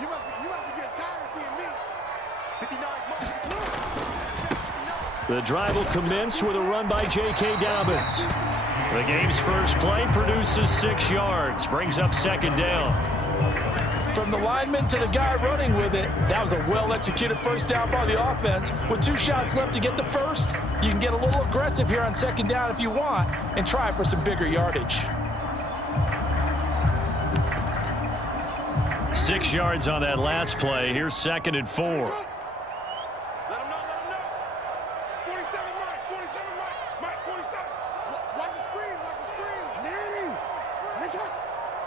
You must be getting tired of seeing me. 59. The drive will commence with a run by J.K. Dobbins. The game's first play produces 6 yards, brings up second down. From the lineman to the guy running with it, that was a well-executed first down by the offense. With 2 shots left to get the first, you can get a little aggressive here on second down if you want and try for some bigger yardage. 6 yards on that last play. Here's 2nd and 4. Let him know. 47 Mike. 47. Watch the screen. Manny. Watch the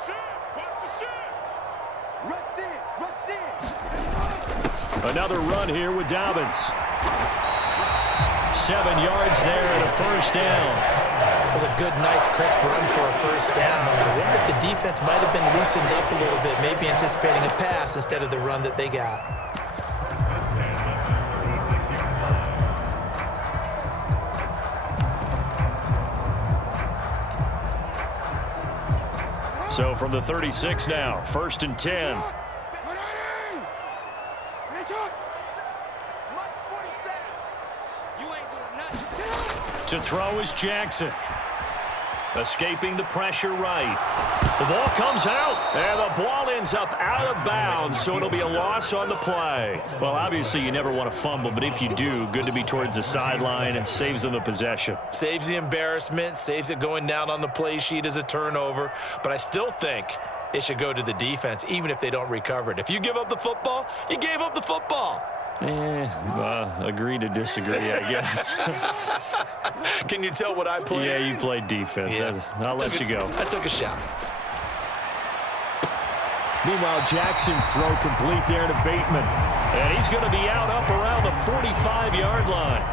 shit. Rush in. Another run here with Dobbins. 7 yards there and a first down. That was a good, nice, crisp run for a first down. I wonder if the defense might have been loosened up a little bit, maybe anticipating a pass instead of the run that they got. So from the 36 now, 1st and 10. To throw is Jackson. Escaping the pressure right. The ball comes out, and the ball ends up out of bounds, so it'll be a loss on the play. Well, obviously, you never want to fumble, but if you do, good to be towards the sideline. It saves them the possession. Saves the embarrassment, saves it going down on the play sheet as a turnover, but I still think it should go to the defense, even if they don't recover it. If you give up the football, you gave up the football. Agree to disagree, I guess. Can you tell what I played? Yeah, you played defense. Yeah. I'll let you go. I took a shot. Meanwhile, Jackson's throw complete there to Bateman. And he's going to be out up around the 45-yard line.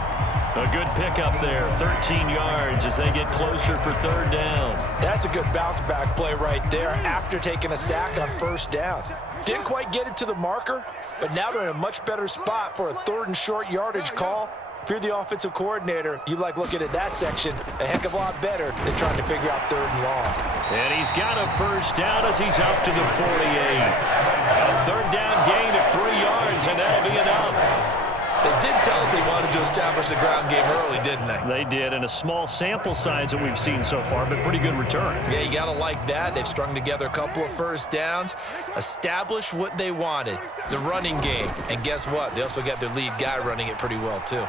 A good pickup there, 13 yards as they get closer for 3rd down. That's a good bounce-back play right there after taking a sack on 1st down. Didn't quite get it to the marker, but now they're in a much better spot for a 3rd and short yardage call. If you're the offensive coordinator, you like looking at that section a heck of a lot better than trying to figure out 3rd and long. And he's got a first down as he's up to the 48. A 3rd down gain of 3 yards, and that'll be enough. They did tell us they wanted to establish the ground game early, didn't they? They did, and a small sample size that we've seen so far, but pretty good return. Yeah, you got to like that. They've strung together a couple of first downs, established what they wanted, the running game. And guess what? They also got their lead guy running it pretty well, too.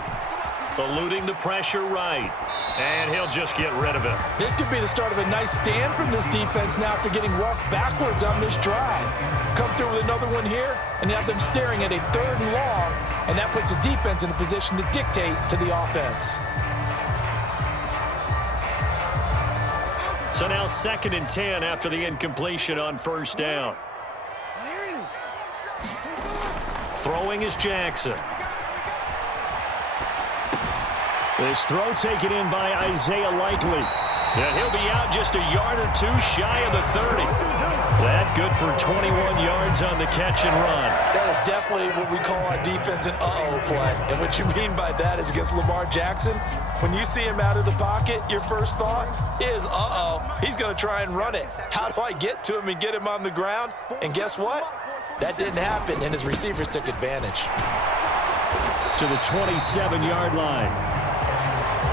Eluding the pressure right, and he'll just get rid of it. This could be the start of a nice stand from this defense now after getting walked backwards on this drive. Come through with another one here, and have them staring at a 3rd and long, and that puts the defense in a position to dictate to the offense. So now 2nd and 10 after the incompletion on 1st down. Throwing is Jackson. This throw taken in by Isaiah Likely. And he'll be out just a yard or 2 shy of the 30. That good for 21 yards on the catch and run. That is definitely what we call our defense an uh-oh play. And what you mean by that is against Lamar Jackson, when you see him out of the pocket, your first thought is, uh-oh, he's going to try and run it. How do I get to him and get him on the ground? And guess what? That didn't happen, and his receivers took advantage. To the 27-yard line.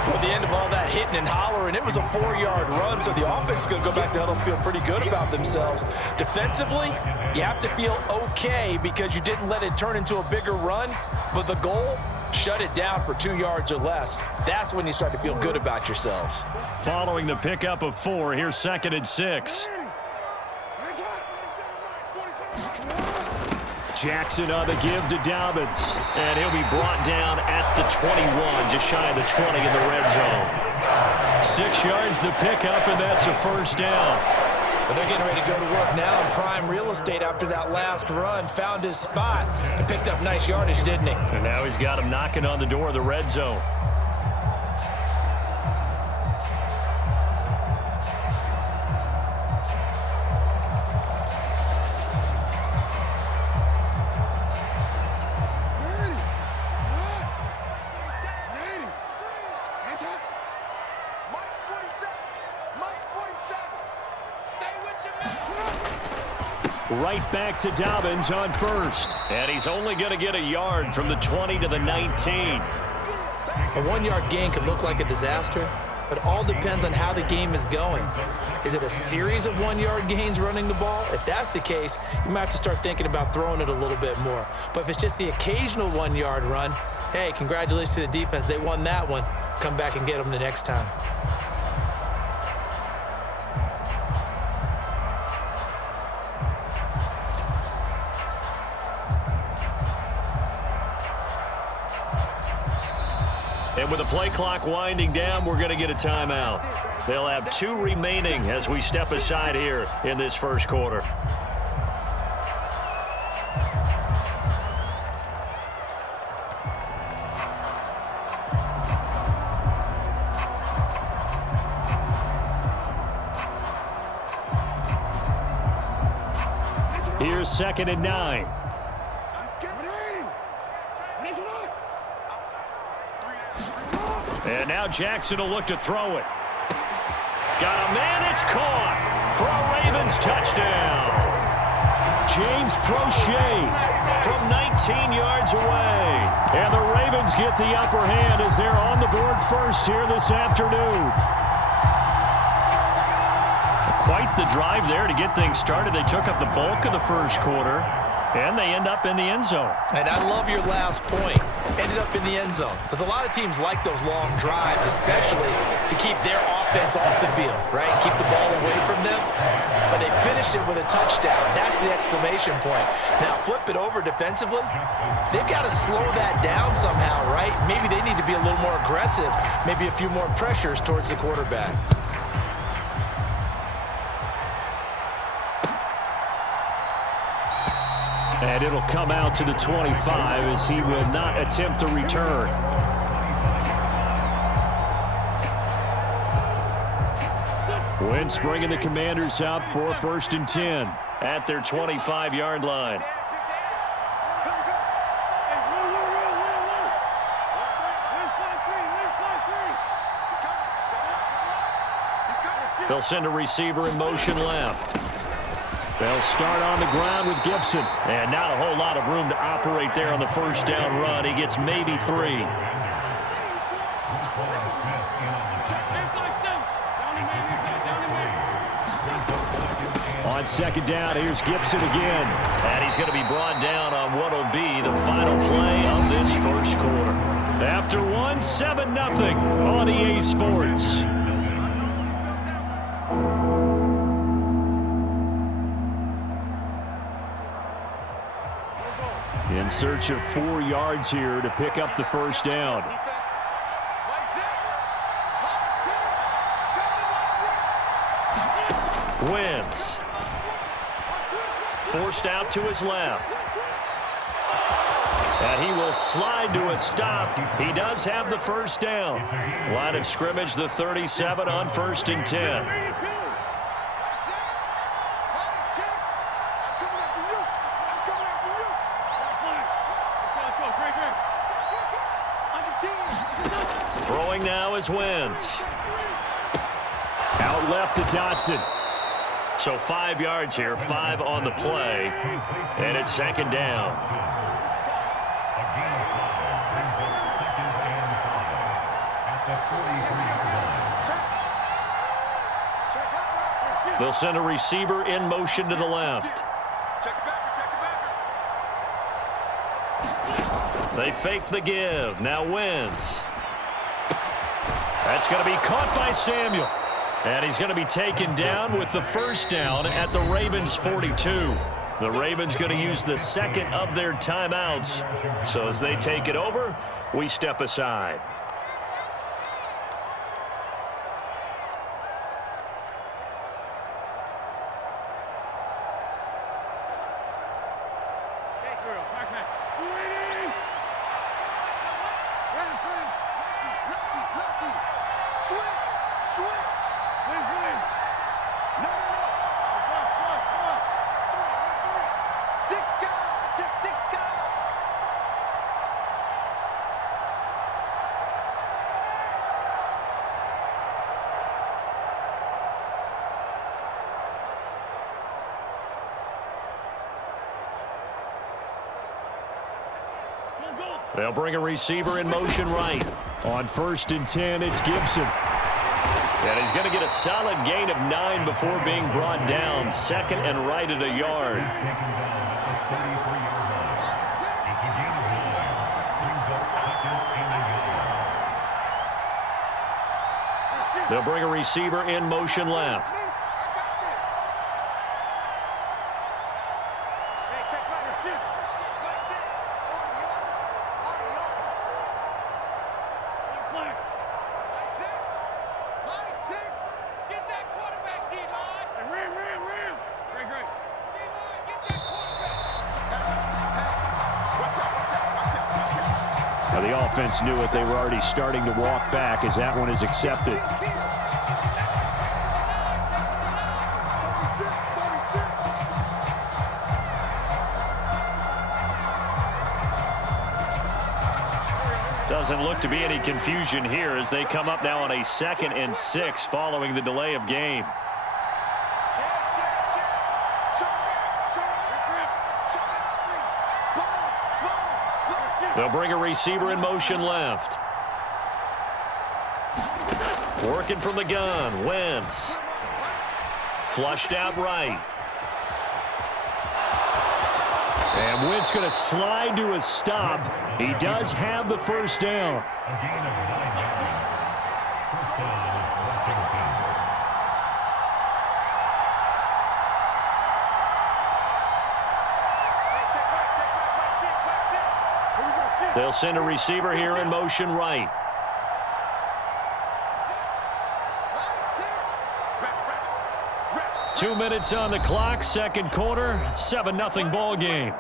At the end of all that hitting and hollering, it was a 4-yard run, so the offense is going to go back to huddle and feel pretty good about themselves. Defensively, you have to feel okay because you didn't let it turn into a bigger run, but the goal, shut it down for 2 yards or less. That's when you start to feel good about yourselves. Following the pickup of 4, here's 2nd and 6. Jackson on the give to Dobbins. And he'll be brought down at the 21, just shy of the 20 in the red zone. 6 yards the pickup, and that's a first down. But they're getting ready to go to work now in prime real estate after that last run. Found his spot and picked up nice yardage, didn't he? And now he's got him knocking on the door of the red zone. Right back to Dobbins on first. And he's only going to get a yard from the 20 to the 19. A 1-yard gain could look like a disaster, but all depends on how the game is going. Is it a series of 1-yard gains running the ball? If that's the case, you might have to start thinking about throwing it a little bit more. But if it's just the occasional 1-yard run, hey, congratulations to the defense. They won that one. Come back and get them the next time. And with the play clock winding down, we're going to get a timeout. They'll have 2 remaining as we step aside here in this first quarter. Here's 2nd and 9. And now Jackson will look to throw it. Got a man, it's caught for a Ravens touchdown. James Prochet from 19 yards away. And the Ravens get the upper hand as they're on the board first here this afternoon. Quite the drive there to get things started. They took up the bulk of the first quarter, and they end up in the end zone. And I love your last point. Ended up in the end zone. Because a lot of teams like those long drives, especially to keep their offense off the field, right? Keep the ball away from them. But they finished it with a touchdown. That's the exclamation point. Now, flip it over defensively. They've got to slow that down somehow, right? Maybe they need to be a little more aggressive. Maybe a few more pressures towards the quarterback. And it'll come out to the 25 as he will not attempt a return. Wentz bringing the Commanders up for 1st and 10 at their 25-yard line. They'll send a receiver in motion left. They'll start on the ground with Gibson. And not a whole lot of room to operate there on the first down run. He gets maybe 3. On 2nd down, here's Gibson again. And he's going to be brought down on what will be the final play of this first quarter. After 1, 7-0 on EA Sports. In search of 4 yards here to pick up the first down. Wentz. Forced out to his left. And he will slide to a stop. He does have the first down. Line of scrimmage, the 37 on 1st and 10. Throwing now is Wentz. Out left to Dotson. So 5 yards here, 5 on the play, and it's 2nd down. They'll send a receiver in motion to the left. They fake the give. Now Wentz. That's going to be caught by Samuel. And he's going to be taken down with the first down at the Ravens' 42. The Ravens going to use the 2nd of their timeouts. So as they take it over, we step aside. They'll bring a receiver in motion right. On 1st and 10, it's Gibson. And he's going to get a solid gain of 9 before being brought down. 2nd and right at a yard. They'll bring a receiver in motion left. The offense knew it. They were already starting to walk back as that one is accepted. Doesn't look to be any confusion here as they come up now on a 2nd and 6 following the delay of game. They'll bring a receiver in motion left. Working from the gun, Wentz. Flushed out right. And Wentz going to slide to a stop. He does have the first down. They'll send a receiver here in motion right. Two minutes on the clock, second quarter, 7-0 ball game.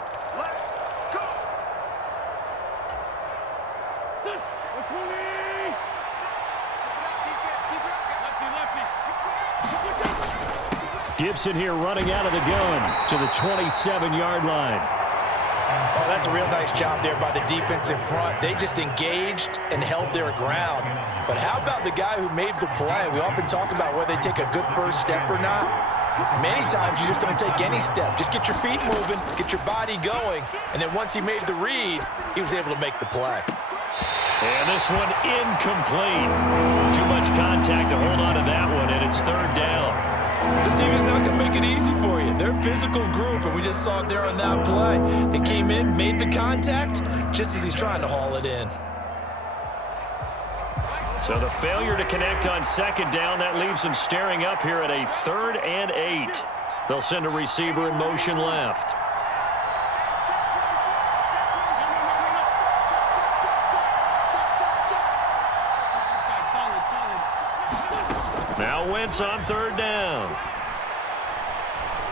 Gibson here running out of the gun to the 27-yard line. Oh, that's a real nice job there by the defense in front. They just engaged and held their ground. But how about the guy who made the play? We often talk about whether they take a good first step or not. Many times you just don't take any step. Just get your feet moving, get your body going, and then once he made the read, he was able to make the play. And this one incomplete. Too much contact to hold on to that one, and it's 3rd down. This team is not going to make it easy for you. They're a physical group, and we just saw it there on that play. They came in, made the contact, just as he's trying to haul it in. So the failure to connect on 2nd down, that leaves them staring up here at a 3rd and 8. They'll send a receiver in motion left. Now Wentz on 3rd down.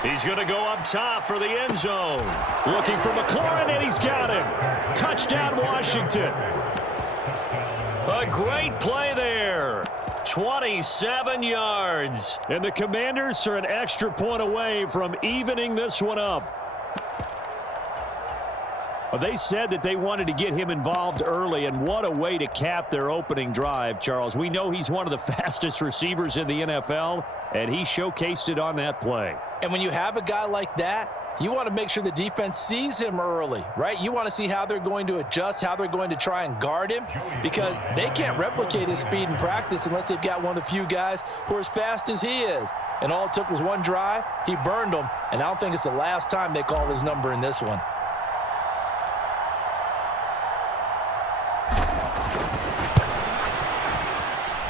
He's going to go up top for the end zone. Looking for McLaurin, and he's got him. Touchdown, Washington. A great play there. 27 yards. And the Commanders are an extra point away from evening this one up. Well, they said that they wanted to get him involved early, and what a way to cap their opening drive, Charles. We know he's one of the fastest receivers in the NFL, and he showcased it on that play. And when you have a guy like that, you want to make sure the defense sees him early, right? You want to see how they're going to adjust, how they're going to try and guard him, because they can't replicate his speed in practice unless they've got one of the few guys who are as fast as he is. And all it took was one drive. He burned them, and I don't think it's the last time they call his number in this one.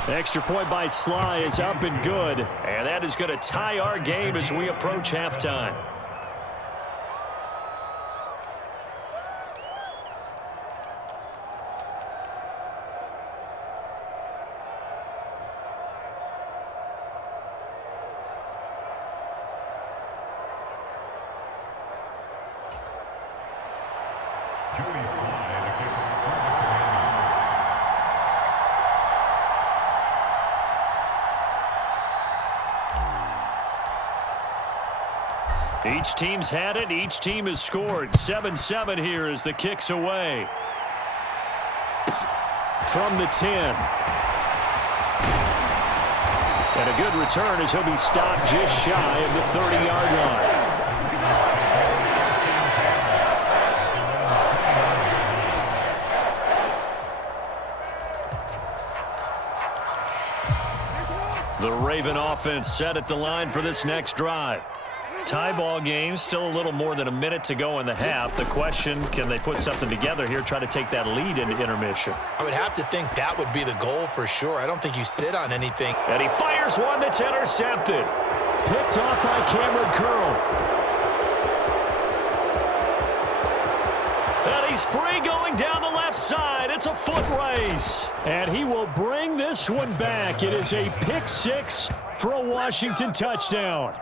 Extra point by Sly is up and good. And that is going to tie our game as we approach halftime. Each team's had it. Each team has scored. 7-7 here as the kick's away. From the 10. And a good return as he'll be stopped just shy of the 30-yard line. Raven offense set at the line for this next drive. Tie ball game, still a little more than a minute to go in the half. The question, can they put something together here, try to take that lead into intermission? I would have to think that would be the goal for sure. I don't think you sit on anything. And he fires one that's intercepted. Picked off by Cameron Curl. And he's free going down the left side. It's a foot race. And he will bring this one back. It is a pick six for a Washington touchdown.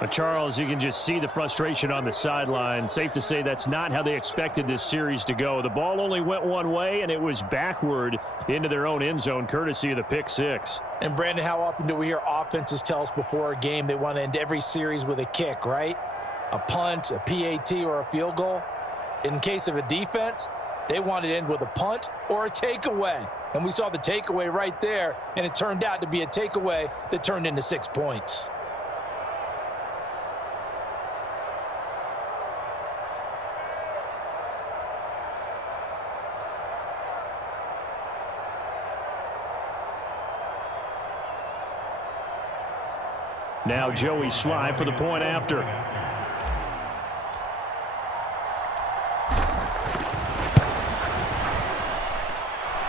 But Charles, you can just see the frustration on the sideline. Safe to say that's not how they expected this series to go. The ball only went one way, and it was backward into their own end zone, courtesy of the pick six. And, Brandon, how often do we hear offenses tell us before a game they want to end every series with a kick, right? A punt, a PAT, or a field goal. In case of a defense, they want to end with a punt or a takeaway. And we saw the takeaway right there, and it turned out to be a takeaway that turned into 6 points. Now Joey Sly for the point after.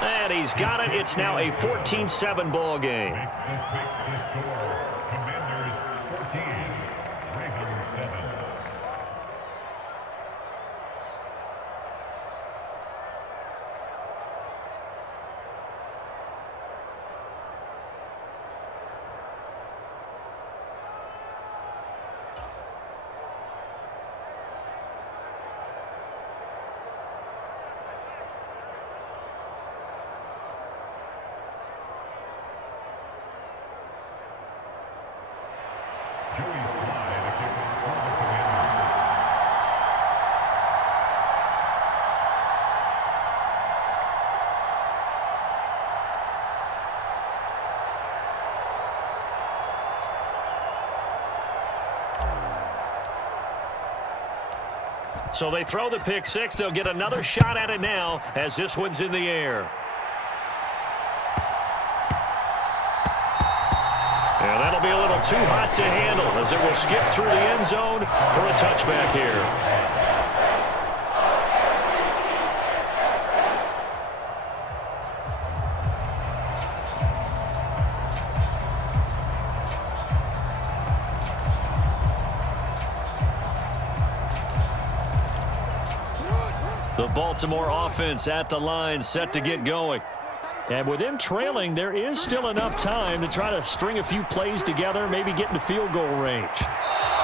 And he's got it. It's now a 14-7 ball game. Commanders 14, Ravens 7. So they throw the pick six. They'll get another shot at it now as this one's in the air. And that'll be a little too hot to handle as it will skip through the end zone for a touchback here. The Baltimore offense at the line, set to get going. And with them trailing, there is still enough time to try to string a few plays together, maybe get into field goal range.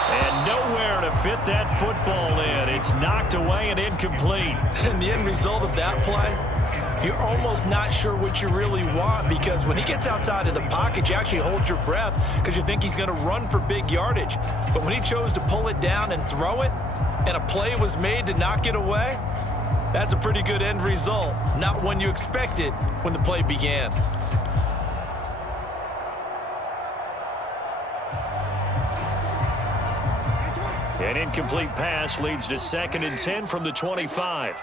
And nowhere to fit that football in. It's knocked away and incomplete. And the end result of that play, you're almost not sure what you really want, because when he gets outside of the pocket, you actually hold your breath because you think he's going to run for big yardage. But when he chose to pull it down and throw it, and a play was made to knock it away, that's a pretty good end result. Not one you expected when the play began. An incomplete pass leads to 2nd and 10 from the 25.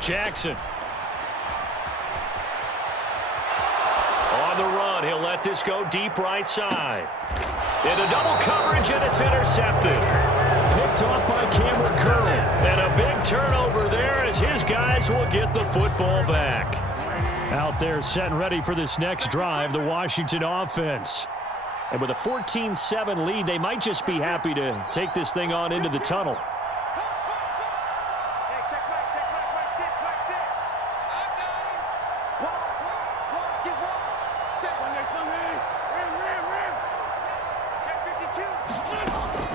Jackson. On the run, he'll let this go deep right side. Into double coverage, and it's intercepted. Picked off by Cameron Curl. And a big turnover there as his guys will get the football back. Out there set and ready for this next drive, the Washington offense. And with a 14-7 lead, they might just be happy to take this thing on into the tunnel.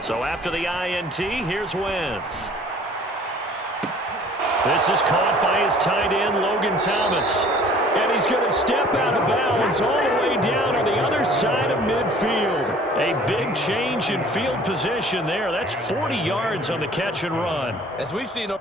So after the INT, here's Wentz. This is caught by his tight end, Logan Thomas. And he's going to step out of bounds all the way down on the other side of midfield. A big change in field position there. That's 40 yards on the catch and run. As we've seen